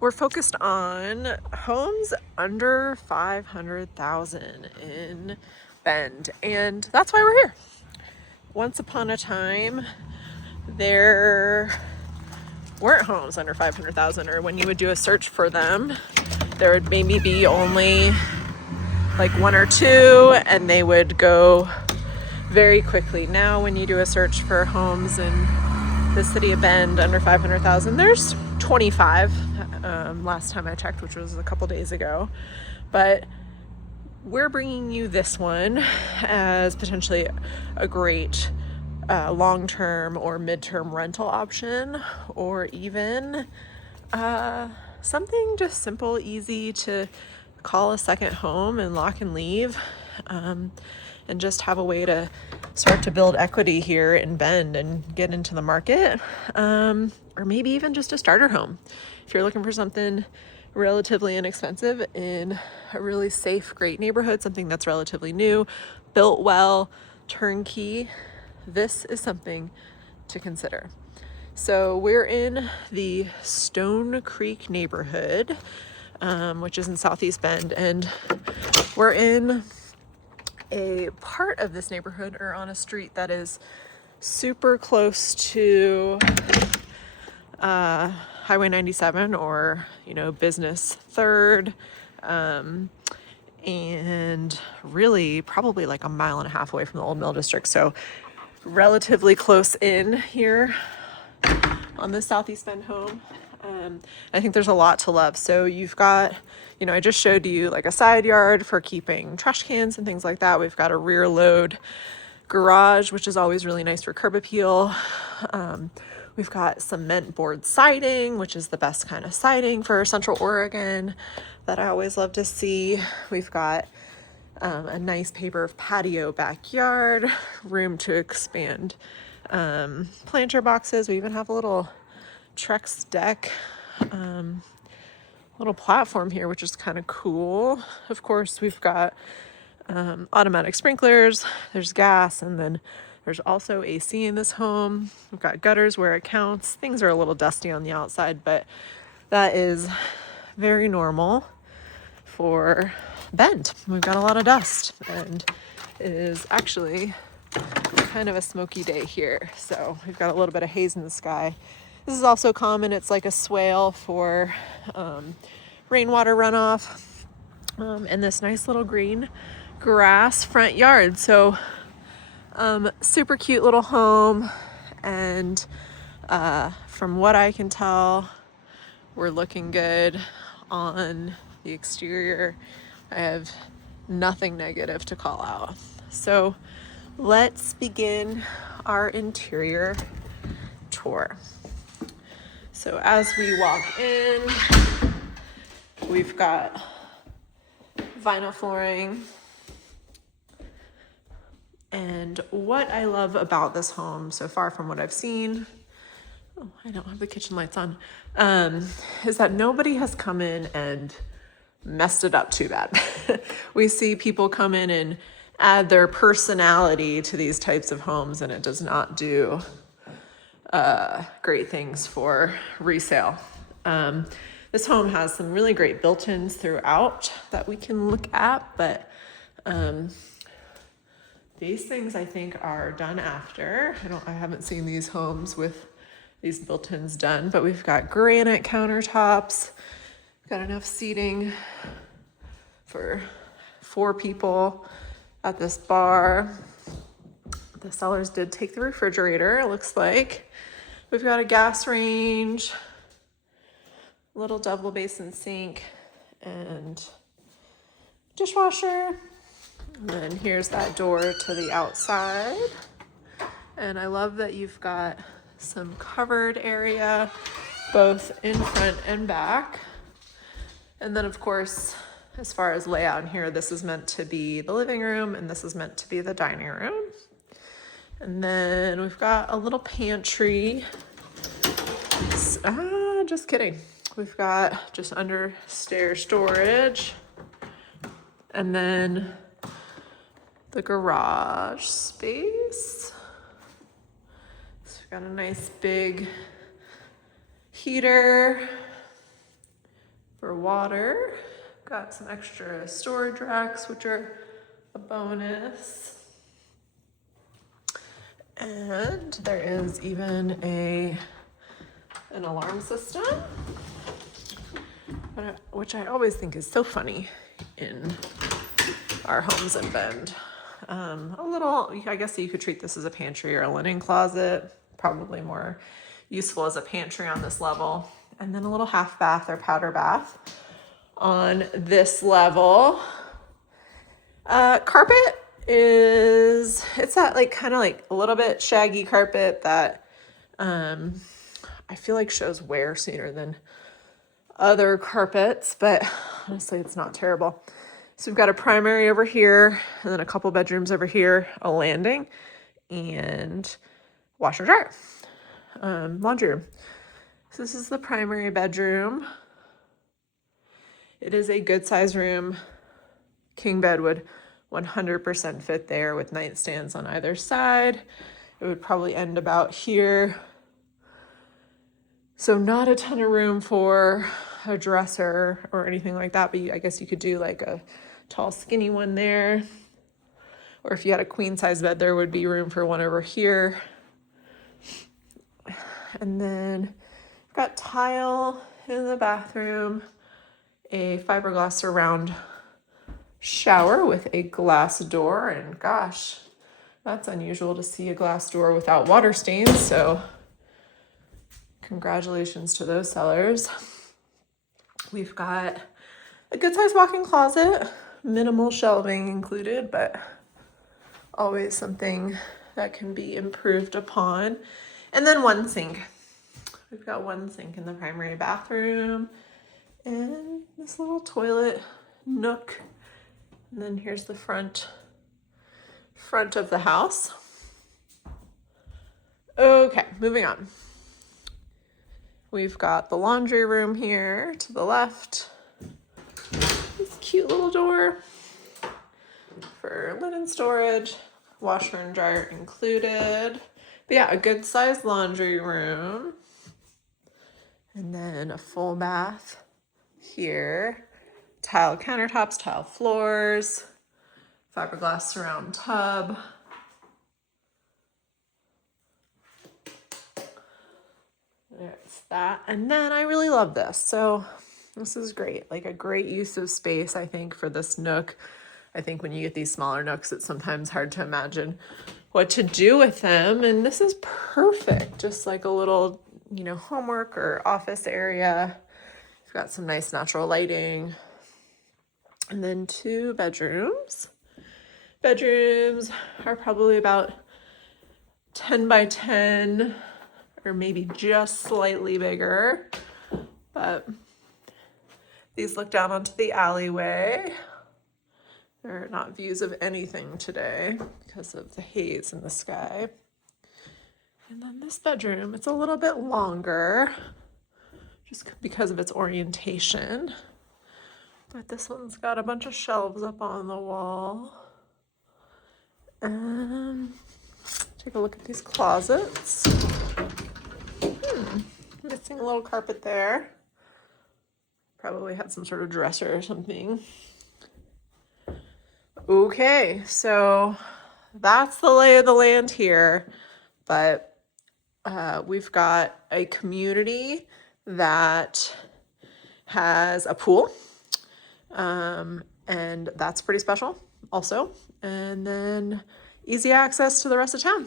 We're focused on homes under 500,000 in Bend, and that's why we're here. Once upon a time, there weren't homes under 500,000, or when you would do a search for them, there would maybe be only like one or two, and they would go very quickly. Now, when you do a search for homes in the city of Bend under 500,000, there's 25 last time I checked, which was a couple days ago. But we're bringing you this one as potentially a great long-term or midterm rental option, or even something just simple, easy to call a second home and lock and leave, and just have a way to start to build equity here in Bend and get into the market, or maybe even just a starter home. If you're looking for something relatively inexpensive in a really safe, great neighborhood, something that's relatively new, built well, turnkey, this is something to consider. So we're in the Stone Creek neighborhood, which is in Southeast Bend, and we're in a part of this neighborhood, or on a street that is super close to Highway 97, or Business Third, and really probably like a mile and a half away from the Old Mill District. So relatively close in here on the Southeast Bend home. I think there's a lot to love. So you've got, I just showed you like a side yard for keeping trash cans and things like that. We've got a rear load garage, which is always really nice for curb appeal. We've got cement board siding, which is the best kind of siding for Central Oregon that I always love to see. We've got a nice paper patio backyard, room to expand planter boxes. We even have a little Trex deck, little platform here, which is kind of cool. Of course, we've got automatic sprinklers, there's gas, and then there's also AC in this home. We've got gutters where it counts. Things are a little dusty on the outside, but that is very normal for Bend. We've got a lot of dust, and it is actually kind of a smoky day here. So we've got a little bit of haze in the sky. This is also common. It's like a swale for rainwater runoff, and this nice little green grass front yard. So super cute little home, and from what I can tell, we're looking good on the exterior. I have nothing negative to call out. So let's begin our interior tour. So as we walk in, we've got vinyl flooring. And what I love about this home so far, from what I've seen, I don't have the kitchen lights on, is that nobody has come in and messed it up too bad. We see people come in and add their personality to these types of homes, and it does not do great things for resale. This home has some really great built-ins throughout that we can look at, but these things I think are done after. I haven't seen these homes with these built-ins done, but we've got granite countertops. We've got enough seating for 4 people at this bar. The sellers did take the refrigerator, it looks like. We've got a gas range, little double basin sink, and dishwasher. And then here's that door to the outside. And I love that you've got some covered area, both in front and back. And then of course, as far as layout in here, this is meant to be the living room, and this is meant to be the dining room. And then we've got a little pantry. Just kidding. We've got just under stair storage. And then the garage space. So we've got a nice big heater. water. Got some extra storage racks, which are a bonus. And there is even an alarm system, which I always think is so funny in our homes in Bend. A little, I guess you could treat this as a pantry or a linen closet, probably more useful as a pantry on this level. And then a little half bath or powder bath on this level. Carpet it's that like kind of like a little bit shaggy carpet that I feel like shows wear sooner than other carpets, but honestly it's not terrible. So we've got a primary over here and then a couple bedrooms over here, a landing, and washer dryer, laundry room. So this is the primary bedroom. It is a good size room. King bed would 100% fit there with nightstands on either side. It would probably end about here. So not a ton of room for a dresser or anything like that, but I guess you could do like a tall skinny one there. Or if you had a queen size bed, there would be room for one over here. And then we've got tile in the bathroom, a fiberglass surround shower with a glass door, and gosh, that's unusual to see a glass door without water stains, so congratulations to those sellers. We've got a good sized walk-in closet, minimal shelving included, but always something that can be improved upon. And then one sink. We've got one sink in the primary bathroom and this little toilet nook. And then here's the front of the house. Okay, moving on. We've got the laundry room here to the left. This cute little door for linen storage, washer and dryer included. But yeah, a good sized laundry room. And then a full bath here. Tile countertops, tile floors, fiberglass surround tub. There's that. And then I really love this. So this is great, like a great use of space, I think, for this nook. I think when you get these smaller nooks, it's sometimes hard to imagine what to do with them. And this is perfect, just like a little, homework or office area. We've got some nice natural lighting. And then 2 bedrooms. Bedrooms are probably about 10 by 10 or maybe just slightly bigger. But these look down onto the alleyway. There are not views of anything today because of the haze in the sky. And then this bedroom, it's a little bit longer just because of its orientation. But this one's got a bunch of shelves up on the wall. And take a look at these closets. Missing a little carpet there. Probably had some sort of dresser or something. Okay, so that's the lay of the land here. But we've got a community that has a pool. And that's pretty special also. And then easy access to the rest of town.